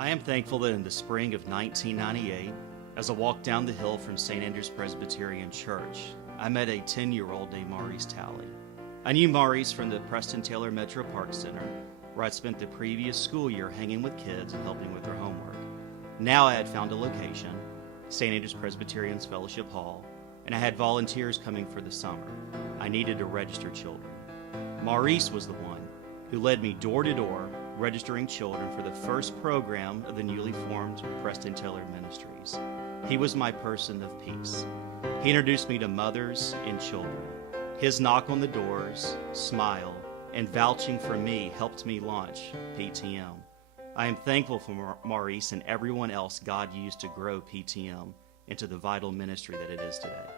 I am thankful that in the spring of 1998, as I walked down the hill from St. Andrew's Presbyterian Church, I met a 10-year-old named Maurice Talley. I knew Maurice from the Preston Taylor Metro Park Center, where I'd spent the previous school year hanging with kids and helping with their homework. Now I had found a location, St. Andrew's Presbyterian's Fellowship Hall, and I had volunteers coming for the summer. I needed to register children. Maurice was the one who led me door to door, registering children for the first program of the newly formed Preston Taylor Ministries. He was my person of peace. He introduced me to mothers and children. His knock on the doors, smile, and vouching for me helped me launch PTM. I am thankful for Maurice and everyone else God used to grow PTM into the vital ministry that it is today.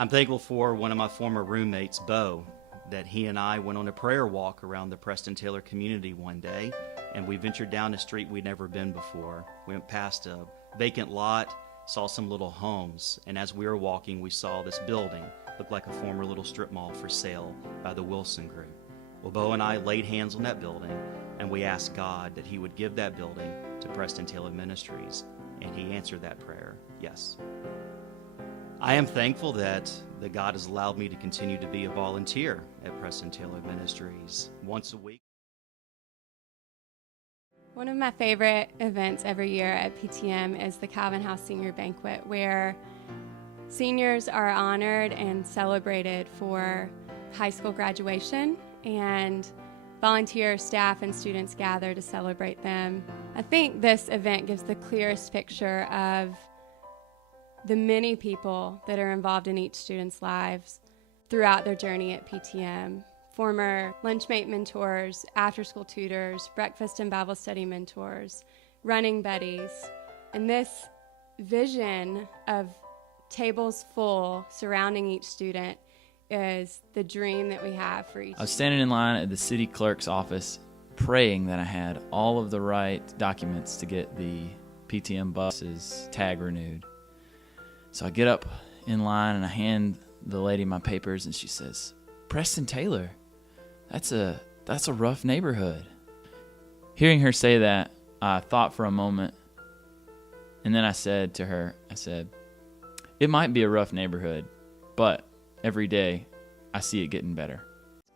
I'm thankful for one of my former roommates, Bo, that he and I went on a prayer walk around the Preston Taylor community one day, and we ventured down a street we'd never been before. We went past a vacant lot, saw some little homes, and as we were walking, we saw this building, looked like a former little strip mall for sale by the Wilson Group. Well, Bo and I laid hands on that building, and we asked God that he would give that building to Preston Taylor Ministries, and he answered that prayer, yes. I am thankful that God has allowed me to continue to be a volunteer at Preston Taylor Ministries once a week. One of my favorite events every year at PTM is the Calvin House Senior Banquet, where seniors are honored and celebrated for high school graduation, and volunteer staff and students gather to celebrate them. I think this event gives the clearest picture of the many people that are involved in each student's lives throughout their journey at PTM. Former lunchmate mentors, after-school tutors, breakfast and Bible study mentors, running buddies. And this vision of tables full surrounding each student is the dream that we have for each. I was standing in line at the city clerk's office praying that I had all of the right documents to get the PTM bus's tag renewed. So I get up in line and I hand the lady my papers, and she says, "Preston Taylor, that's a rough neighborhood." Hearing her say that, I thought for a moment, and then I said to her, "It might be a rough neighborhood, but every day I see it getting better."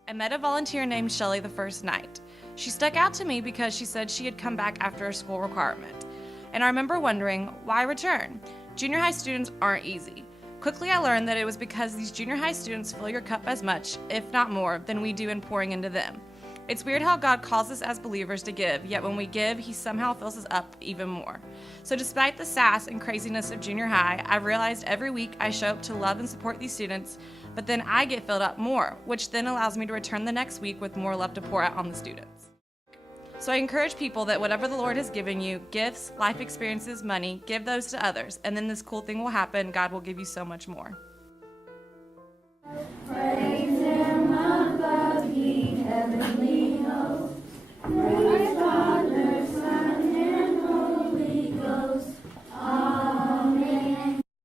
I met a volunteer named Shelly the first night. She stuck out to me because she said she had come back after a school requirement. And I remember wondering, why return? Junior high students aren't easy. Quickly I learned that it was because these junior high students fill your cup as much, if not more, than we do in pouring into them. It's weird how God calls us as believers to give, yet when we give, He somehow fills us up even more. So despite the sass and craziness of junior high, I've realized every week I show up to love and support these students, but then I get filled up more, which then allows me to return the next week with more love to pour out on the students. So I encourage people that whatever the Lord has given you, gifts, life experiences, money, give those to others, and then this cool thing will happen. God will give you so much more.